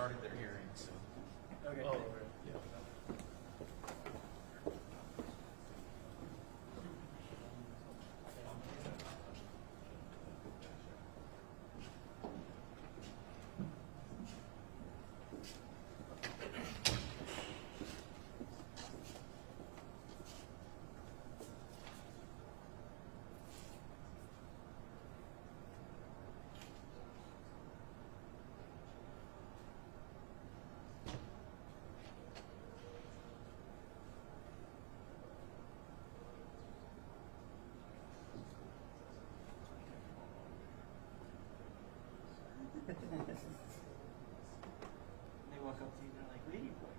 started their hearing, so. Okay. Oh, okay, yeah. They walk up to you and they're like, lady boy.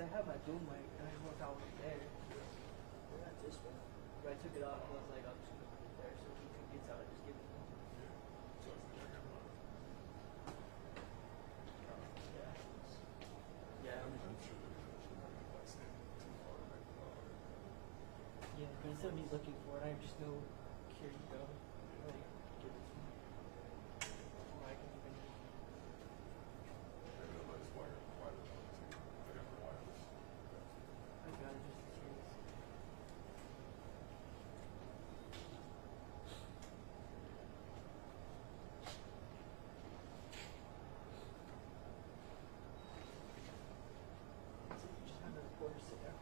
I have my boom mic and I work out with there. Not this one. But I took it off and I was like, I'm just gonna put it there so he gets out and just give it to him. Yeah. Yeah. Yeah, but instead of me looking for it, I just know, here you go. Like, give it to me. Or I can even. I got it just in case. So you just have the reporter sit down.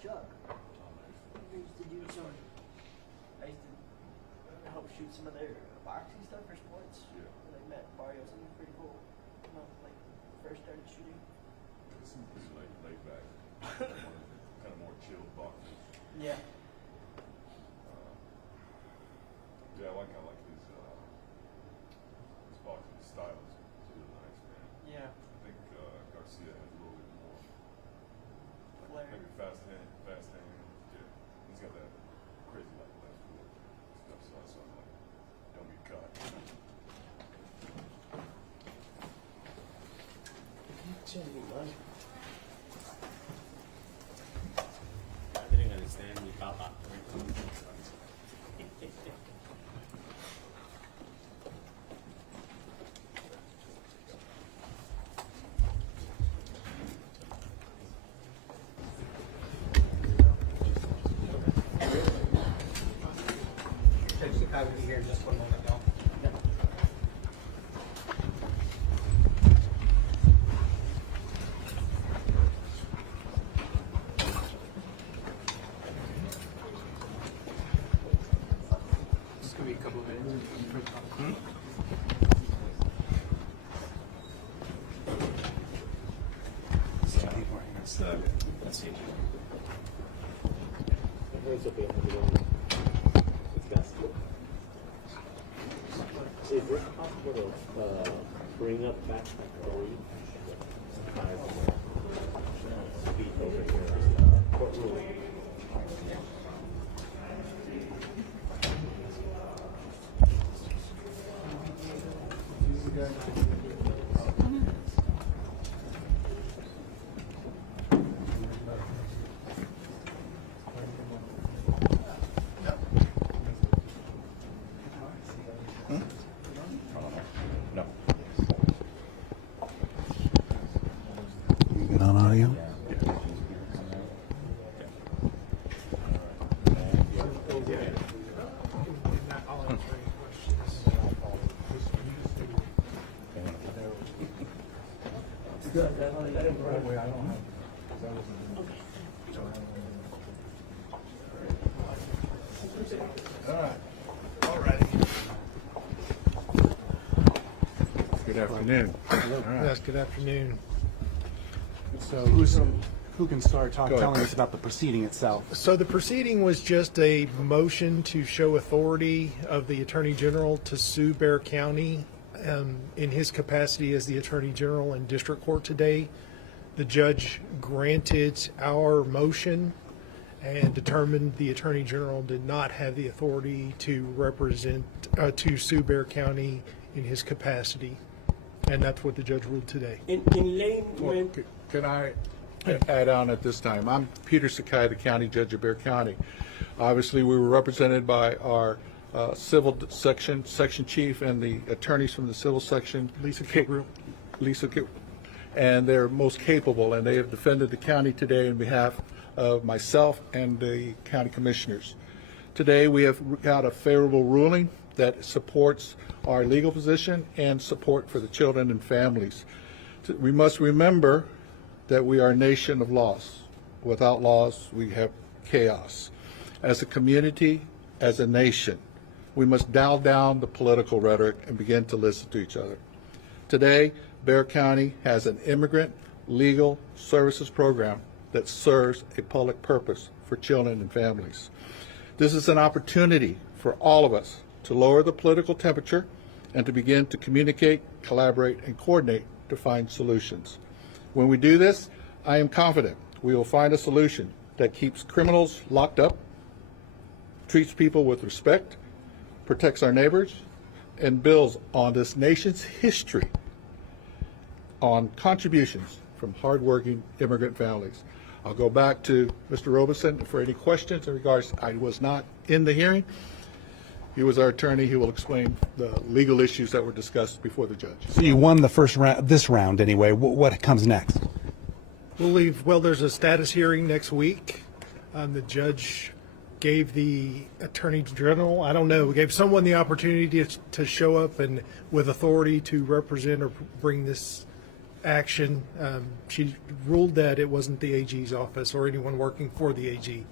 Chuck. We used to do some. I used to help shoot some of their boxing stuff for sports. Yeah. Like met Barrio, something pretty cool. Like first started shooting. This is pretty laid back. Kind of more chilled boxers. Yeah. Yeah, I like his boxing style is really nice, man. Yeah. I think Garcia has a little bit more Flair. maybe fast hand. Yeah, he's got that crazy like left foot stuff. So I'm like, don't get caught. I didn't understand me, Papa. Texas AG here, just one moment, y'all. Just give me a couple of minutes. Let's see. Is it possible to bring up back for you? Speak over here in the courtroom. No. Good on audio? Good afternoon. Yes, good afternoon. So who can start Go ahead, telling Chris. us about the proceeding itself? So the proceeding was just a motion to show authority of the Attorney General to sue Bexar County in his capacity as the Attorney General in District Court today. The judge granted our motion and determined the Attorney General did not have the authority to represent, to sue Bexar County in his capacity. And that's what the judge ruled today. In layman, Can I add on at this time? I'm Peter Sakai, the County Judge of Bexar County. Obviously, we were represented by our civil section chief and the attorneys from the civil section. Lisa Kilgrew. And they're most capable, and they have defended the county today on behalf of myself and the county commissioners. Today, we have got a favorable ruling that supports our legal position and support for the children and families. We must remember that we are a nation of laws. Without laws, we have chaos. As a community, as a nation, we must dial down the political rhetoric and begin to listen to each other. Today, Bexar County has an immigrant legal services program that serves a public purpose for children and families. This is an opportunity for all of us to lower the political temperature and to begin to communicate, collaborate, and coordinate to find solutions. When we do this, I am confident we will find a solution that keeps criminals locked up, treats people with respect, protects our neighbors, and builds on this nation's history on contributions from hardworking immigrant families. I'll go back to Mr. Robeson for any questions in regards. I was not in the hearing. He was our attorney. He will explain the legal issues that were discussed before the judge. So you won the first round, this round anyway. What comes next? There's a status hearing next week. The judge gave the Attorney General, gave someone the opportunity to show up and with authority to represent or bring this action. She ruled that it wasn't the AG's office or anyone working for the AG.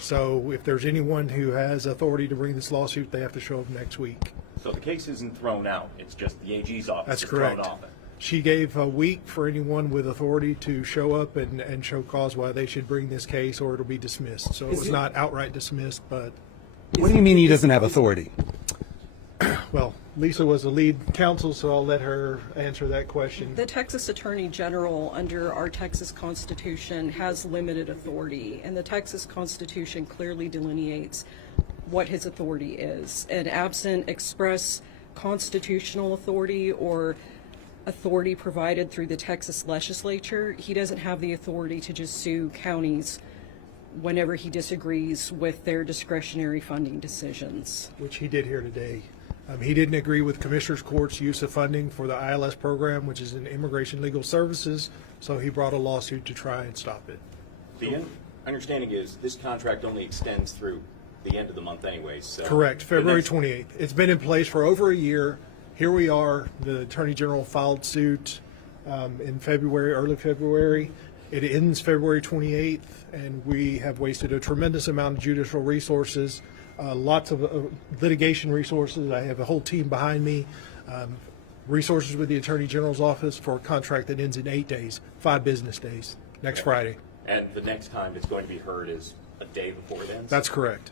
So if there's anyone who has authority to bring this lawsuit, they have to show up next week. So the case isn't thrown out, it's just the AG's office That's is correct. thrown off it. She gave a week for anyone with authority to show up and show cause why they should bring this case, or it'll be dismissed. So it was not outright dismissed, but, What do you mean he doesn't have authority? well, Lisa was the lead counsel, so I'll let her answer that question. The Texas Attorney General, under our Texas Constitution, has limited authority, and the Texas Constitution clearly delineates what his authority is. And absent express constitutional authority or authority provided through the Texas legislature, he doesn't have the authority to just sue counties whenever he disagrees with their discretionary funding decisions. Which he did here today. He didn't agree with Commissioners Court's use of funding for the ILS program, which is in Immigration Legal Services, so he brought a lawsuit to try and stop it. The understanding is this contract only extends through the end of the month anyways, so. Correct, the February next- 28th. It's been in place for over a year. Here we are, the Attorney General filed suit in February, early February. It ends February 28th, and we have wasted a tremendous amount of judicial resources, lots of litigation resources. I have a whole team behind me. Resources with the Attorney General's office for a contract that ends in 8 days, 5 business days, next Friday. And the next time it's going to be heard is a day before it ends? That's correct.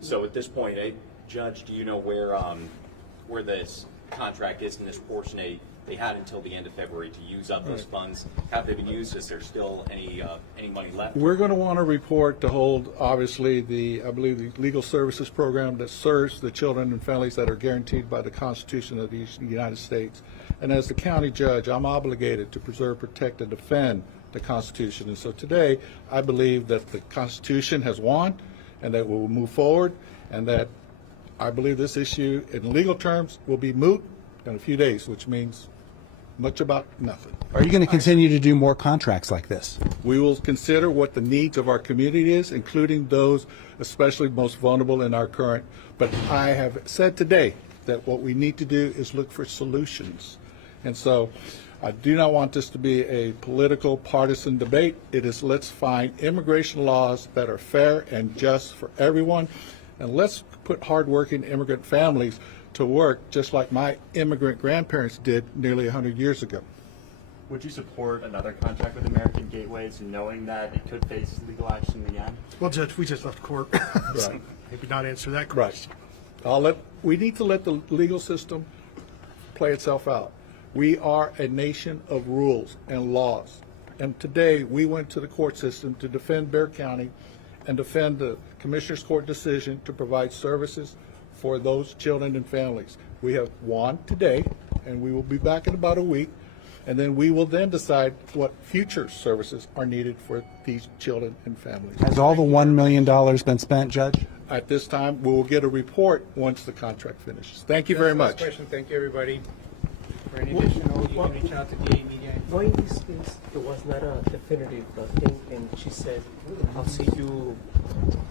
So at this point, Judge, do you know where this contract is in this portion? They had until the end of February to use up those funds. Have they been used? Is there still any money left? We're going to want a report to hold, obviously, I believe the legal services program that serves the children and families that are guaranteed by the Constitution of the United States. And as the county judge, I'm obligated to preserve, protect, and defend the Constitution. And so today, I believe that the Constitution has won and that we'll move forward, and that I believe this issue in legal terms will be moot in a few days, which means much about nothing. Are you going to continue to do more contracts like this? We will consider what the needs of our community is, including those especially most vulnerable in our current. But I have said today that what we need to do is look for solutions. And so I do not want this to be a political partisan debate. It is, let's find immigration laws that are fair and just for everyone. And let's put hardworking immigrant families to work just like my immigrant grandparents did nearly 100 years ago. Would you support another contract with American Gateways, knowing that it could face legal action in the end? Well, Judge, we just left court. So Right. maybe not answer that Right. question. We need to let the legal system play itself out. We are a nation of rules and laws. And today, we went to the court system to defend Bexar County and defend the Commissioner's Court decision to provide services for those children and families. We have won today, and we will be back in about a week, and then we will then decide what future services are needed for these children and families. Has all the $1 million been spent, Judge? At this time, we will get a report once the contract finishes. Thank you very much. Thank you, everybody. For any additional, you can reach out to DA Media. Why in this case it was not a definitive thing, and she said, I'll see you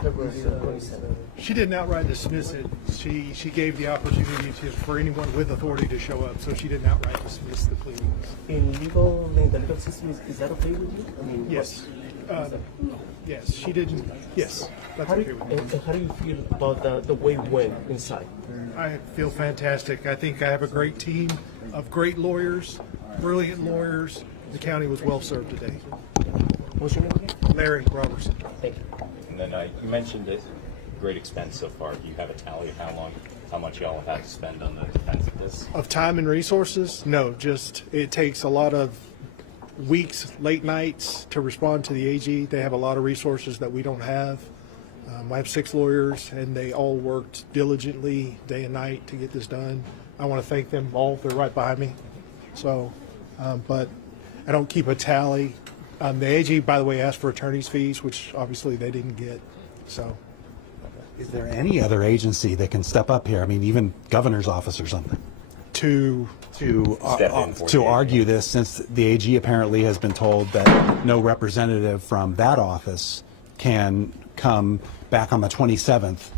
February 27th? She didn't outright dismiss it. She gave the opportunity for anyone with authority to show up, so she didn't outright dismiss the pleadings. In the legal system, is that okay with you? I mean, Yes. Yes, she didn't. Yes, that's How do, okay you, with me. and how do you feel about the way it went inside? I feel fantastic. I think I have a great team of great lawyers, brilliant lawyers. The county was well served today. What's your name again? Larry Robertson. Thank you. And then you mentioned it, great expense so far. Do you have a tally of how much y'all have had to spend on the defense of this? Of time and resources? No, just it takes a lot of weeks, late nights to respond to the AG. They have a lot of resources that we don't have. I have 6 lawyers, and they all worked diligently day and night to get this done. I want to thank them all. They're right behind me. So, but I don't keep a tally. The AG, by the way, asked for attorney's fees, which obviously they didn't get. So, Is there any other agency that can step up here? I mean, even governor's office or something, to Step in for to the argue this, since the AG apparently has been told that no representative from that office can come back on the 27th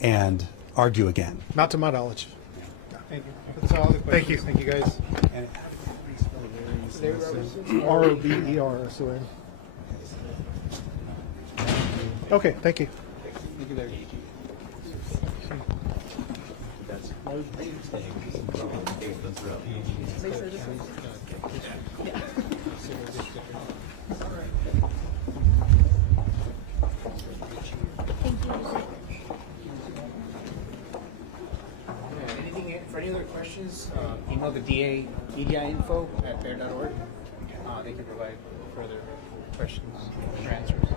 and argue again. not to my knowledge. Thank you. That's all the questions. Thank you. Thank you, guys. ROBERSON. Okay, thank you. For any other questions, email the DA, EDI info at bear.org. They can provide further questions or answers.